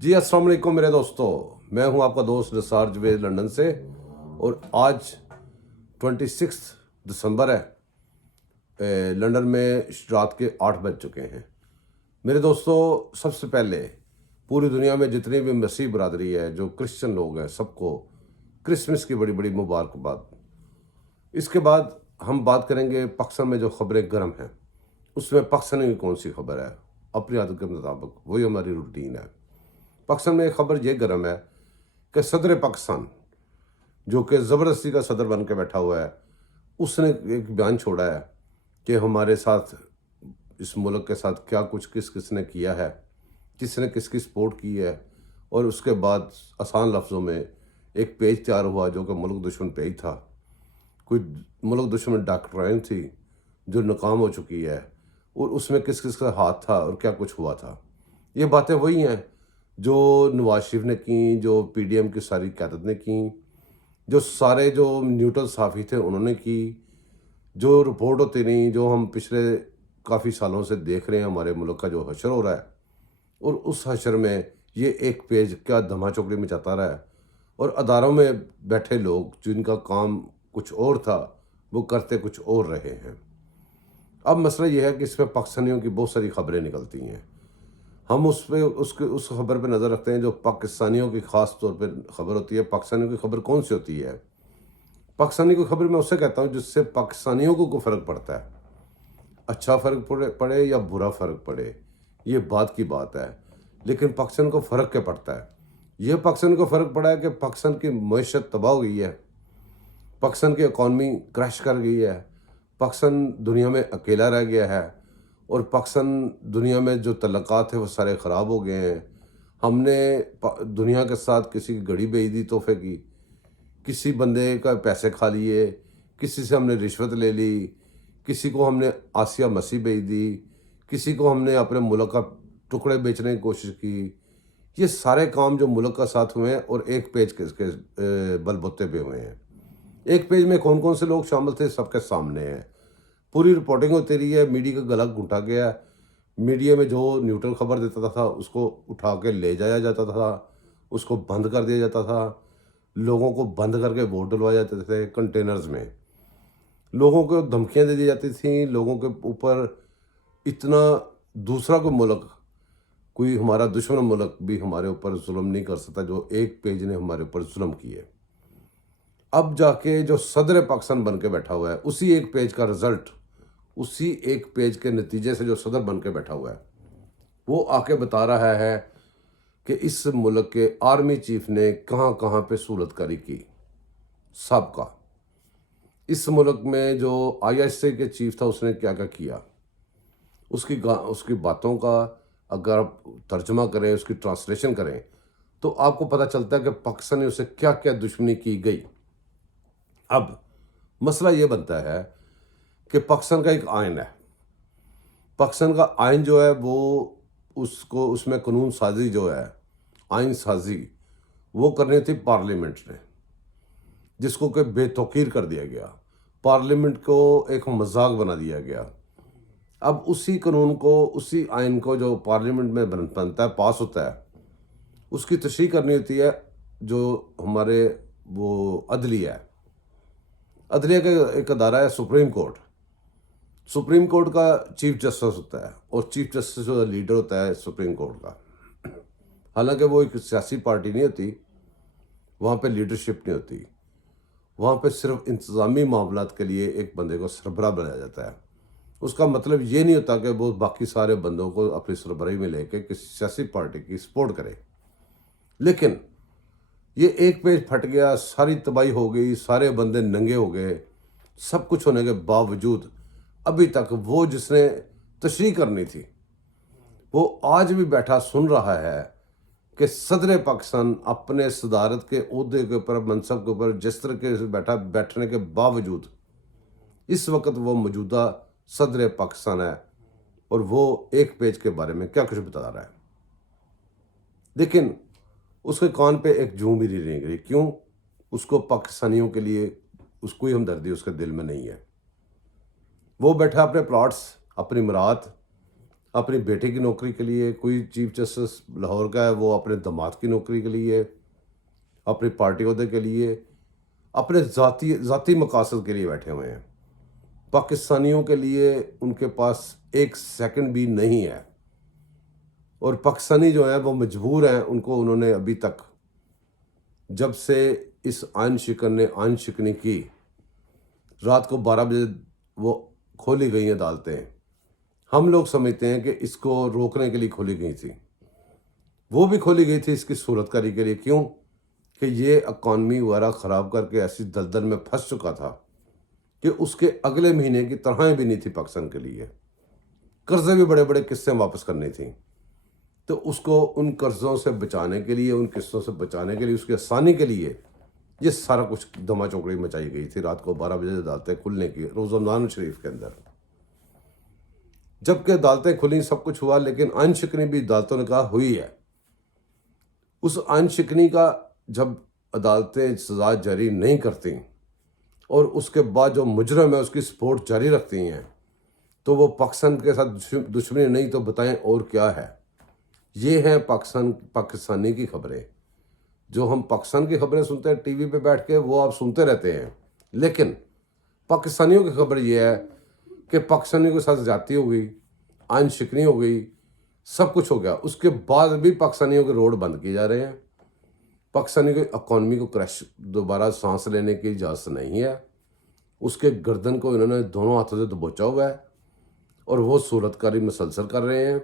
जी अस्सलाम वालेकुम मेरे दोस्तों। मैं हूं आपका दोस्त निसार जवेद लंदन से। और आज 26 दिसंबर है। लंदन में रात के 8 बज चुके हैं। मेरे दोस्तों, सबसे पहले पूरी दुनिया में जितनी भी मसीह बरादरी है, जो क्रिश्चियन लोग हैं, सबको क्रिसमस की बड़ी बड़ी मुबारकबाद। इसके बाद हम बात करेंगे पाकिस्तान में जो खबरें गर्म हैं, उसमें पाकिस्तान की कौन सी खबर है। अपनी आदत के मुताबिक वही हमारी रूटीन है। पाकिस्तान में एक खबर ये गर्म है कि सदर पाकिस्तान, जो कि ज़बरदस्ती का सदर बन के बैठा हुआ है, उसने एक बयान छोड़ा है कि हमारे साथ, इस मुल्क के साथ क्या कुछ किस किसने किया है, किसने किसकी सपोर्ट की है। और उसके बाद आसान लफ्ज़ों में एक पेज तैयार हुआ जो कि मुल्क दुश्मन पेज था। कोई मुल्क दुश्मन डॉक्ट्राइन थी जो नाकाम हो चुकी है, और उसमें किस किस का हाथ था और क्या कुछ हुआ था। ये बातें वही हैं जो नवाज शरीफ ने की, जो पीडीएम की सारी क़यादत ने की, जो सारे जो न्यूट्रल सहाफ़ी थे उन्होंने की, जो रिपोर्ट होती नहीं, जो हम पिछले काफ़ी सालों से देख रहे हैं, हमारे मुल्क का जो हशर हो रहा है। और उस हशर में ये एक पेज क्या धमा चौकड़ी मचाता रहा है। और अदारों में बैठे लोग जिनका काम कुछ और था, वो करते कुछ और रहे हैं। अब मसला ये है कि इसमें पाकिस्तानियों की बहुत सारी खबरें निकलती हैं। हम उस खबर पे नज़र रखते हैं जो पाकिस्तानियों की ख़ास तौर पे खबर होती है। पाकिस्तानियों की खबर कौन सी होती है? पाकिस्तानी की खबर मैं उससे कहता हूँ जिससे पाकिस्तानियों को कोई फ़र्क पड़ता है। अच्छा फ़र्क पड़े या बुरा फ़र्क पड़े, ये बात की बात है। लेकिन पाकिस्तान को फ़र्क क्या पड़ता है? ये पाकिस्तान को फ़र्क पड़ा है कि पाकिस्तान की मईशत तबाह हो गई है, पाकिस्तान की इकॉनमी क्रैश कर गई है, पाकिस्तान दुनिया में अकेला रह गया है, और पाकिस्तान दुनिया में जो तल्लुकात है वो सारे ख़राब हो गए हैं। हमने दुनिया के साथ किसी की घड़ी बेच दी तोहफे की, किसी बंदे का पैसे खा लिए, किसी से हमने रिश्वत ले ली, किसी को हमने आसिया मसीह बेच दी, किसी को हमने अपने मुल्क का टुकड़े बेचने की कोशिश की। ये सारे काम जो मुल्क का साथ हुए हैं, और एक पेज के बलबूते पे हुए हैं। एक पेज में कौन कौन से लोग शामिल थे सबके सामने है। पूरी रिपोर्टिंग होती रही है, मीडिया का गला घुटा गया है। मीडिया में जो न्यूट्रल खबर देता था उसको उठा के ले जाया जाता था, उसको बंद कर दिया जाता था, लोगों को बंद करके वोट डलवाए जाते थे कंटेनर्स में, लोगों को धमकियां दे दी जाती थी, लोगों के ऊपर इतना दूसरा कोई मुल्क, कोई हमारा दुश्मन मुल्क भी हमारे ऊपर जुल्म नहीं कर सकता जो एक पेज ने हमारे ऊपर जुल्म किए। अब जाके जो सदर पाकिस्तान बन के बैठा हुआ है, उसी एक पेज का रिजल्ट, उसी एक पेज के नतीजे से जो सदर बन के बैठा हुआ है, वो आके बता रहा है कि इस मुल्क के आर्मी चीफ ने कहाँ कहाँ पे सहूलतकारी की। सबका इस मुल्क में जो आईएसए के चीफ था उसने क्या क्या किया, उसकी बातों का अगर आप तर्जमा करें, उसकी ट्रांसलेशन करें, तो आपको पता चलता है कि पाकिस्तानियों से क्या क्या दुश्मनी की गई। अब मसला ये बनता है कि पाकिस्तान का एक आइन है। पाकिस्तान का आइन जो है वो, उसको उसमें कानून साजी जो है, आइन साजी, वो करनी थी पार्लियामेंट ने, जिसको कि बेतौकीर कर दिया गया। पार्लियामेंट को एक मजाक बना दिया गया। अब उसी कानून को, उसी आइन को जो पार्लियामेंट में बनता है, पास होता है, उसकी तशरीह करनी होती है जो हमारे वो अदलिया है। अदलिया का एक अदारा है सुप्रीम कोर्ट। सुप्रीम कोर्ट का चीफ जस्टिस होता है, और चीफ जस्टिस जो लीडर होता है सुप्रीम कोर्ट का। हालांकि वो एक सियासी पार्टी नहीं होती, वहाँ पे लीडरशिप नहीं होती, वहाँ पे सिर्फ इंतज़ामी मामलात के लिए एक बंदे को सरबराह बनाया जाता है। उसका मतलब ये नहीं होता कि वो बाकी सारे बंदों को अपनी सरबराही में लेके किसी सियासी पार्टी की सपोर्ट करे। लेकिन ये एक पेज फट गया, सारी तबाही हो गई, सारे बंदे नंगे हो गए। सब कुछ होने के बावजूद अभी तक वो जिसने तशरीह करनी थी, वो आज भी बैठा सुन रहा है कि सदर पाकिस्तान अपने सदारत के ओहदे के ऊपर, मनसब के ऊपर जिस तरह से बैठने के बावजूद इस वक्त वो मौजूदा सदर पाकिस्तान है, और वो एक पेज के बारे में क्या कुछ बता रहा है। लेकिन उसके कान पे एक जूं भी नहीं गिरी। क्यों? उसको पाकिस्तानियों के लिए उसको ही हमदर्दी उसके दिल में नहीं है। वो बैठा अपने प्लॉट्स, अपनी मुराद, اپنی بیٹی کی نوکری کے لیے، کوئی چیف جسٹس لاہور کا ہے وہ اپنے داماد کی نوکری کے لیے، اپنی پارٹی عہدے کے لیے، اپنے ذاتی مقاصد کے لیے بیٹھے ہوئے ہیں۔ پاکستانیوں کے لیے ان کے پاس ایک سیکنڈ بھی نہیں ہے، اور پاکستانی جو ہیں وہ مجبور ہیں، ان کو انہوں نے ابھی تک جب سے اس آئین شکن نے آئین شکنی کی، رات کو 12 بجے وہ کھولی گئی ہیں عدالتیں۔ ہم لوگ سمجھتے ہیں کہ اس کو روکنے کے لیے کھولی گئی تھی، وہ بھی کھولی گئی تھی اس کی صورت کاری کے لیے۔ کیوں؟ کہ یہ اکانومی وغیرہ خراب کر کے ایسی دلدل میں پھنس چکا تھا کہ اس کے اگلے مہینے کی تنخواہیں بھی نہیں تھی پاکستان کے لیے، قرضے بھی بڑے بڑے قسطیں واپس کرنی تھیں۔ تو اس کو ان قرضوں سے بچانے کے لیے، ان قسطوں سے بچانے کے لیے، اس کی آسانی کے لیے یہ سارا کچھ دھما چوکڑی مچائی گئی تھی رات کو 12 بجے عدالتیں کھلنے کی، روز رمضان شریف کے اندر۔ جب کہ عدالتیں کھلیں، سب کچھ ہوا، لیکن آئین شکنی بھی عدالتوں نے کہا ہوئی ہے۔ اس آئین شکنی کا جب عدالتیں سزا جاری نہیں کرتی اور اس کے بعد جو مجرم ہے اس کی سپورٹ جاری رکھتی ہیں، تو وہ پاکستان کے ساتھ دشمنی نہیں تو بتائیں اور کیا ہے۔ یہ ہیں پاکستانی کی خبریں۔ جو ہم پاکستان کی خبریں سنتے ہیں ٹی وی پہ بیٹھ کے، وہ آپ سنتے رہتے ہیں، لیکن پاکستانیوں کی خبر یہ ہے کہ پاکستانیوں کے ساتھ زیادتی ہو گئی، آئین شکنی ہو گئی، سب کچھ ہو گیا۔ اس کے بعد بھی پاکستانیوں کے روڈ بند کیے جا رہے ہیں، پاکستانی کی اکانومی کو کریش دوبارہ سانس لینے کی اجازت نہیں ہے۔ اس کے گردن کو انہوں نے دونوں ہاتھوں سے دبوچا ہوا ہے اور وہ صورت کاری مسلسل کر رہے ہیں۔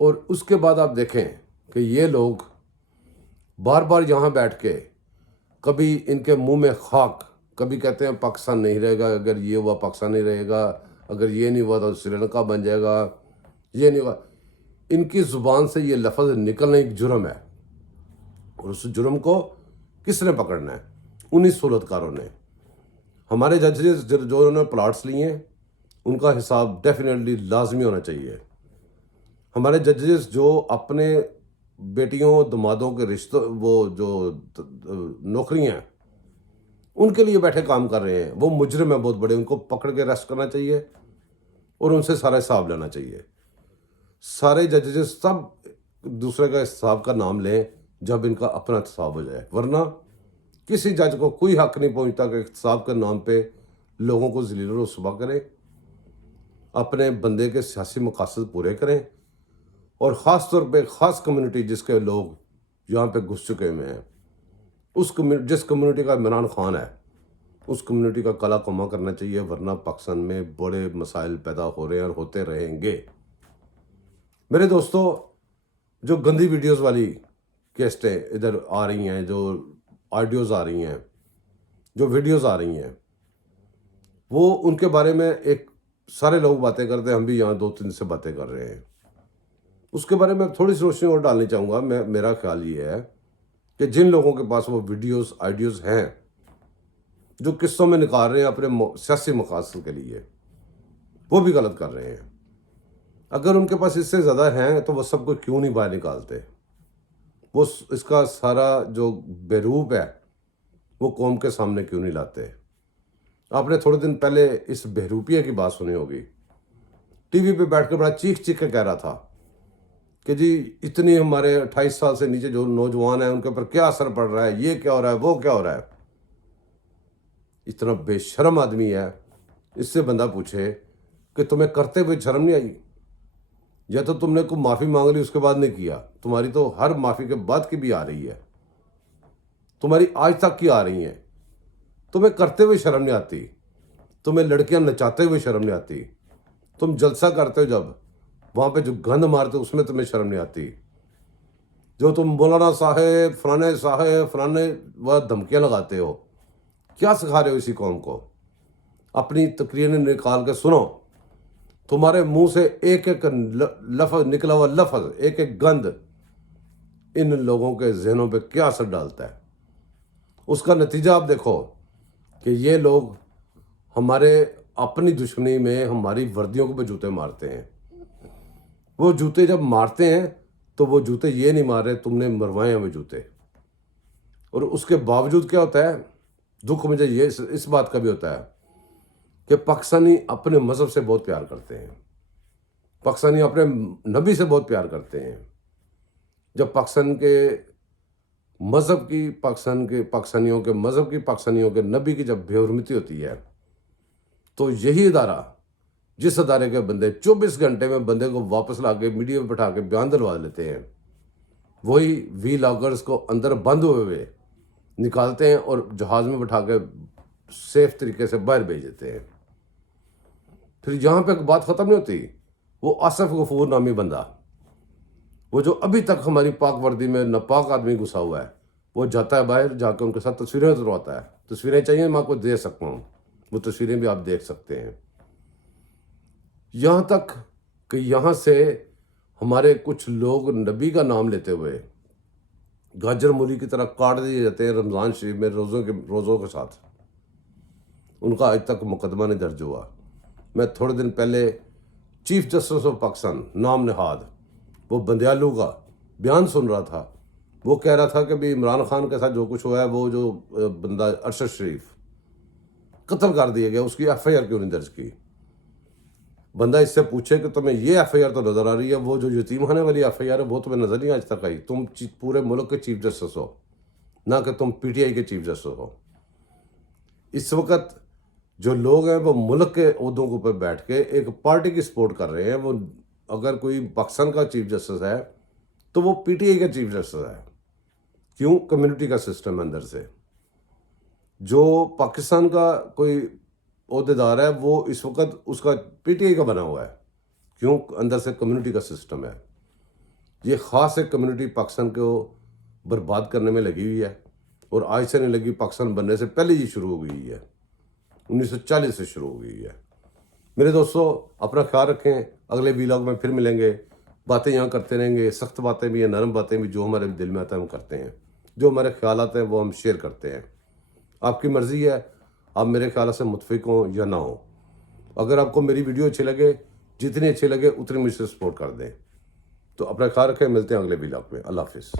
اور اس کے بعد آپ دیکھیں کہ یہ لوگ بار بار یہاں بیٹھ کے، کبھی ان کے منہ میں خاک، کبھی کہتے ہیں پاکستان نہیں رہے گا، اگر یہ ہوا پاکستان نہیں رہے گا، اگر یہ نہیں ہوا تو سری لنکا بن جائے گا، یہ نہیں ہوا۔ ان کی زبان سے یہ لفظ نکلنا ایک جرم ہے، اور اس جرم کو کس نے پکڑنا ہے؟ انہی صورت کاروں نے۔ ہمارے ججز جو انہوں نے پلاٹس لیے ہیں، ان کا حساب ڈیفینیٹلی لازمی ہونا چاہیے۔ ہمارے ججز جو اپنے بیٹیوں دمادوں کے رشتوں، وہ جو نوکریاں ہیں ان کے لیے بیٹھے کام کر رہے ہیں، وہ مجرم ہیں بہت بڑے، ان کو پکڑ کے اریسٹ کرنا چاہیے اور ان سے سارا حساب لینا چاہیے۔ سارے ججز سب دوسرے کا حساب کا نام لیں جب ان کا اپنا احتساب ہو جائے، ورنہ کسی جج کو کوئی حق نہیں پہنچتا کہ احتساب کے نام پہ لوگوں کو ذلیل و رسوا کریں، اپنے بندے کے سیاسی مقاصد پورے کریں، اور خاص طور پہ خاص کمیونٹی جس کے لوگ یہاں پہ گھس چکے ہوئے ہیں، جس کمیونٹی کا عمران خان ہے، اس کمیونٹی کا کلا کما کرنا چاہیے، ورنہ پاکستان میں بڑے مسائل پیدا ہو رہے ہیں اور ہوتے رہیں گے۔ میرے دوستو، جو گندی ویڈیوز والی کیسٹیں ادھر آ رہی ہیں، جو آڈیوز آ رہی ہیں، جو ویڈیوز آ رہی ہیں، وہ ان کے بارے میں ایک سارے لوگ باتیں کرتے ہیں، ہم بھی یہاں 2-3 سے باتیں کر رہے ہیں۔ اس کے بارے میں تھوڑی سی روشنی اور ڈالنی چاہوں گا۔ میرا خیال یہ ہے کہ جن لوگوں کے پاس وہ ویڈیوز آئیڈیوز ہیں جو قصوں میں نکال رہے ہیں اپنے سیاسی مقاصد کے لیے، وہ بھی غلط کر رہے ہیں۔ اگر ان کے پاس اس سے زیادہ ہیں تو وہ سب کو کیوں نہیں باہر نکالتے؟ وہ اس کا سارا جو بیروب ہے وہ قوم کے سامنے کیوں نہیں لاتے؟ آپ نے تھوڑے دن پہلے اس بہروپیے کی بات سنی ہوگی، ٹی وی پہ بیٹھ کے بڑا چیخ چیخ کے کہہ رہا تھا کہ جی اتنی ہمارے 28 سال سے نیچے جو نوجوان ہیں ان کے اوپر کیا اثر پڑ رہا ہے، یہ کیا ہو رہا ہے، وہ کیا ہو رہا ہے۔ اتنا بے شرم آدمی ہے، اس سے بندہ پوچھے کہ تمہیں کرتے ہوئے شرم نہیں آئی؟ یا تو تم نے کوئی معافی مانگ لی اس کے بعد نہیں کیا؟ تمہاری تو ہر معافی کے بعد کی بھی آ رہی ہے، تمہاری آج تک کی آ رہی ہیں۔ تمہیں کرتے ہوئے شرم نہیں آتی؟ تمہیں لڑکیاں نچاتے ہوئے شرم نہیں آتی؟ تم جلسہ کرتے ہو جب وہاں پہ جو گند مارتے اس میں تمہیں شرم نہیں آتی؟ جو تم مولانا صاحب فلانے وہ دھمکیاں لگاتے ہو، کیا سکھا رہے ہو اسی قوم کو؟ اپنی تقریر نکال کے سنو، تمہارے منہ سے ایک ایک لفظ نکلا ہوا لفظ، ایک ایک گند ان لوگوں کے ذہنوں پہ کیا اثر ڈالتا ہے۔ اس کا نتیجہ آپ دیکھو کہ یہ لوگ ہمارے اپنی دشمنی میں ہماری وردیوں کو بھی جوتے مارتے ہیں۔ وہ جوتے جب مارتے ہیں تو وہ جوتے یہ نہیں مار رہے تم نے مروائے ہیں وہ جوتے۔ اور اس کے باوجود کیا ہوتا ہے، دکھ مجھے یہ اس بات کا بھی ہوتا ہے کہ پاکستانی اپنے مذہب سے بہت پیار کرتے ہیں، पाकिस्तानी अपने नबी से बहुत प्यार करते हैं। जब पाकिस्तान के मज़हब की पाकिस्तानियों के नबी की जब बेहुरमती होती है, तो यही इदारा, जिस इदारे के बंदे 24 घंटे में बंदे को वापस ला के मीडिया में बैठा के बयान दिलवा लेते हैं, वही वीलॉगर्स को अंदर बंद हुए निकालते हैं और जहाज़ में बैठा के सेफ तरीके से बाहर भेज देते हैं। फिर यहाँ पे बात ख़त्म नहीं होती। वो आसिफ गफूर नामी बंदा, वो जो अभी तक हमारी पाक वर्दी में नापाक आदमी घुसा हुआ है, वो जाता है बाहर, जाकर उनके साथ तस्वीरें उतरवाता है। तस्वीरें चाहिए, मैं आपको दे सकता हूँ, वो तस्वीरें भी आप देख सकते हैं। यहाँ तक कि यहाँ से हमारे कुछ लोग नबी का नाम लेते हुए गाजर मूली की तरह काट दिए जाते हैं रमज़ान शरीफ में रोज़ों के साथ। उनका आज तक मुकदमा नहीं दर्ज हुआ। मैं थोड़े दिन पहले चीफ जस्टिस ऑफ पाकिस्तान नाम नहाद, वो बंदयालू का बयान सुन रहा था। वो कह रहा था कि भी इमरान खान के साथ जो कुछ हुआ है, वो जो बंदा अरशद शरीफ कत्ल कर दिया गया, उसकी FIR क्यों नहीं दर्ज की। बंदा इससे पूछे कि तुम्हें ये FIR तो नज़र आ रही है, वो जो यतीम खाने वाली FIR है वो तुम्हें नज़र नहीं आज तक आई। तुम पूरे मुल्क के चीफ जस्टिस हो, ना कि तुम PTI के चीफ जस्टिस हो। इस वक्त जो लोग हैं वो मुल्क के ओहदों के ऊपर बैठ के एक पार्टी की सपोर्ट कर रहे हैं। वो अगर कोई पाकिस्तान का चीफ जस्टिस है तो वो PTI का चीफ जस्टिस है। क्यों? कम्युनिटी का सिस्टम है अंदर से। जो पाकिस्तान का कोई ओहदेदार है वो इस वक्त उसका PTI का बना हुआ है। क्यों? अंदर से कम्युनिटी का सिस्टम है। ये ख़ास एक कम्युनिटी पाकिस्तान को बर्बाद करने में लगी हुई है, और आज से नहीं लगी, पाकिस्तान बनने से पहले ही शुरू हो गई है। 1940 से शुरू हो गई है। मेरे दोस्तों, अपना ख्याल रखें। अगले व्लॉग में फिर मिलेंगे। बातें यहाँ करते रहेंगे, सख्त बातें भी हैं, नरम बातें भी, जो हमारे दिल में आता है हम करते हैं। जो हमारे ख्याल आते हैं वो हम शेयर करते हैं। आपकी मर्ज़ी है, आप मेरे ख्याल से मुतफिक हों या ना हो। अगर आपको मेरी वीडियो अच्छी लगे, जितनी अच्छी लगे उतनी मुझसे सपोर्ट कर दें। तो अपना ख्याल रखें। मिलते हैं अगले व्लॉग में। अल्लाह हाफिज़।